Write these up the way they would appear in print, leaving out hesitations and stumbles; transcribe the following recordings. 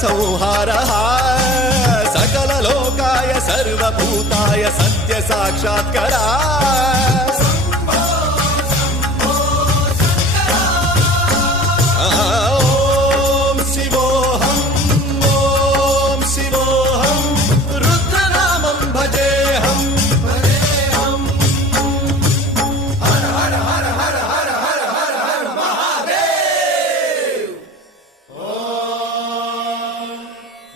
संहारः सकललोकाय सर्वभूताय सत्य साक्षात्करा ॐ शिवोऽहं रुद्रनामं भजेऽहं हर हर हर हर हर हर हर हर महादेव। ॐ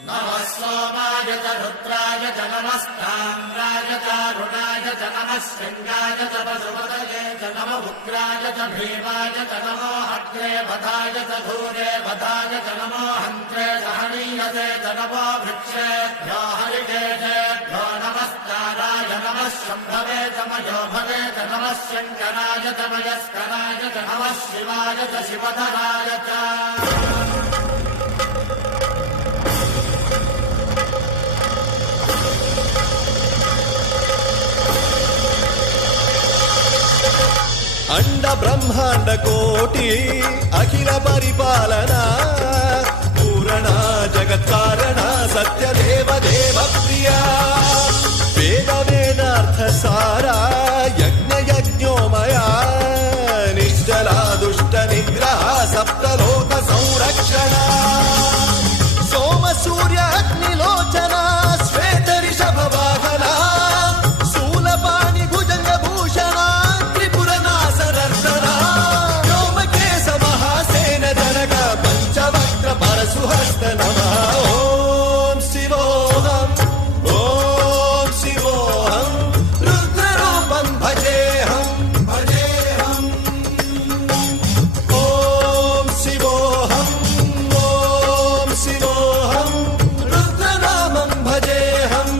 नमः सोमाय च रुद्राय च नमस्ताम्राय च रुणाय च नमः शृङ्गाय च पशुपतये च नमः उग्राय च भीमाय च नमो अग्रे वधाय च धूरे वधाय च नमो हन्त्रे सहनीयते च नमो वृक्षेभ्यो हरिकेशेभ्यो नमस्काराय नमः शम्भवे च मयो भवे च नमः शङ्कराय च मयस्कराय च नमः शिवाय च शिवधराय च अंड ब्रह्मांड कोटि अखिल परिपालना पूर्ण जगत्कारण सत्य देव देव प्रिया वेद वेदार्थ सारा यज्ञ यज्ञोमया निश्चला दुष्ट निग्रह सप्तलोक संरक्षणा सोम सूर्य अग्निलोचना श्वेत ऋषभ वाहना शूलपाणि भुजंग भूषणा सुहस्त नमः। ॐ शिवोऽहं रुद्ररूपं भजेऽहं ॐ शिवोऽहं रुद्रनामं भजेऽहं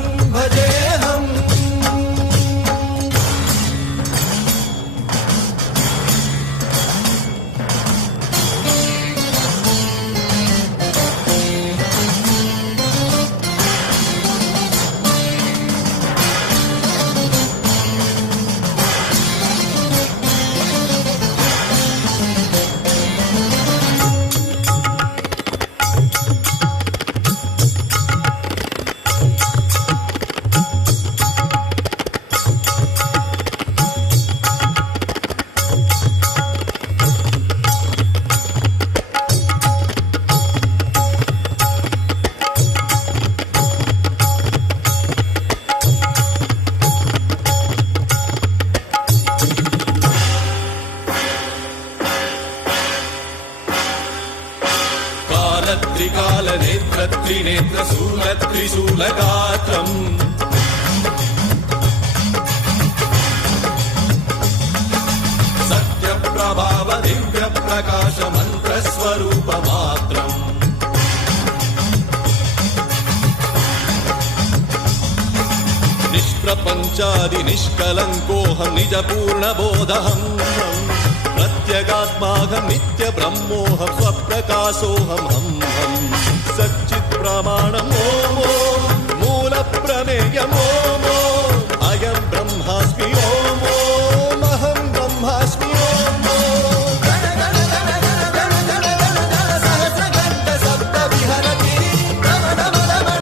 त्रिकाल नेत्र त्रिनेत्र शूल त्रिशूलगात्रम् सत्य प्रभाव दिव्य प्रकाश मंत्र स्वरूप मात्रम् निष्प्रपंचादि निष्कलंकोऽहं निज पूर्ण बोधहं प्रत्यगात्माहं नित्य ब्रह्मोऽहं स्वप्रकाशोऽहं सच्चित् प्रमाणम् ॐ मूल प्रमेयम्